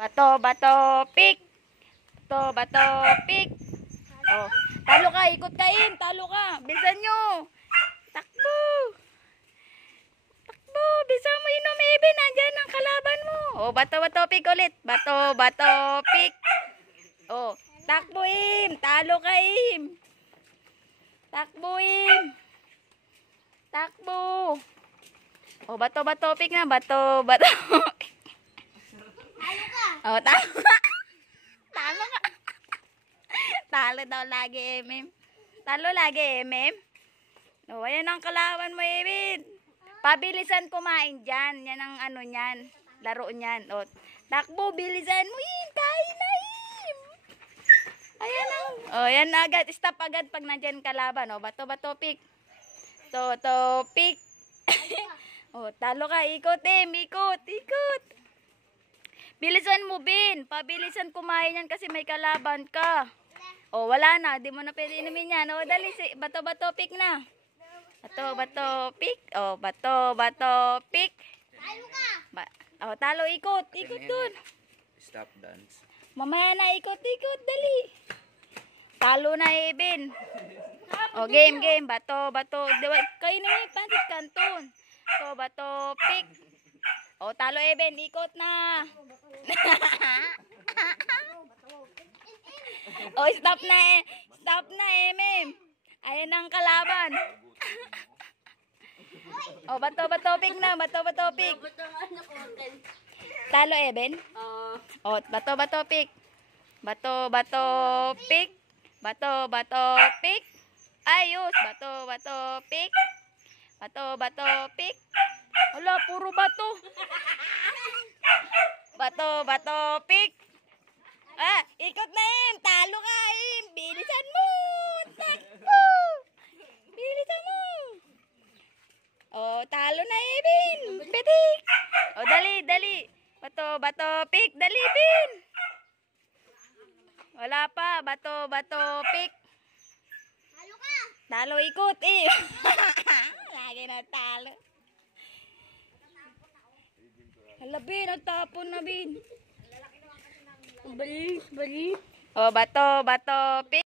Bato, bato, pick. Bato, bato, pick. Oh, talo ka, ikot ka in, talo ka. Bilisan nyo. Takbo. Takbo, bilisan mo inom, Eben. Nandyan ang kalaban mo. Oh, bato, bato, pick ulit. Bato, bato, pick. Oh, takbo, Im. Talo ka, Im. Takbo, Im. Takbo. Oh, bato, bato, pick na. Bato, bato. Talo ka. Oh, tama. Talo ka. Talo daw lagi, Emem. Talo lagi, Emem. Oh, ayan ang kalaban mo, Eben. Pabilisan kumain dyan. Yan ang ano niyan. Laro niyan. Oh, takbo, bilisan mo, Im. Kain na, Im. Ayan ang. Oh, yan agad. Stop agad pag nandyan kalaban. Oh, bato, bato, pick. To, pick. Oh, talo ka. Ikot, Em. Ikot, ikot. Bilisan mo, Bin. Pabilisan kumain yan kasi may kalaban ka. O, wala na. Di mo na pwede inumin yan. O, dali. Bato, bato, pick na. Bato, bato, pick. O, bato, bato, pick. Talo ka. O, talo. Ikot. Ikot dun. Stop dance. Mamaya na. Ikot, ikot. Dali. Talo na, Bin. O, game. Bato, bato. Kayo na yung pansit kanton. Bato, bato, pick. O, talo, Eben. Ikot na. O, stop na eh. Stop na, Emem. Ayan ang kalaban. O, bato, bato, pick na. Bato, bato, pick. Talo, Eben. O, bato, bato, pick. Bato, bato, pick. Bato, bato, pick. Ayos. Bato, bato, pick. Bato, bato, pick. Wala, puro bato. Bato, bato, pick. Ah, ikot na, Im. Talo ka, Im. Bilisan mo. Takbo. Bilisan mo. Oh, talo na, Ibin. Pitik. Oh, dali. Bato, bato, pick. Dali, Bin. Wala pa. Bato, bato, pick. Talo ka. Talo, ikot, eh. Lagi na talo. Hala, Bin. Nagtapon na, Bin. Bali. Oh, bato, bato, pick.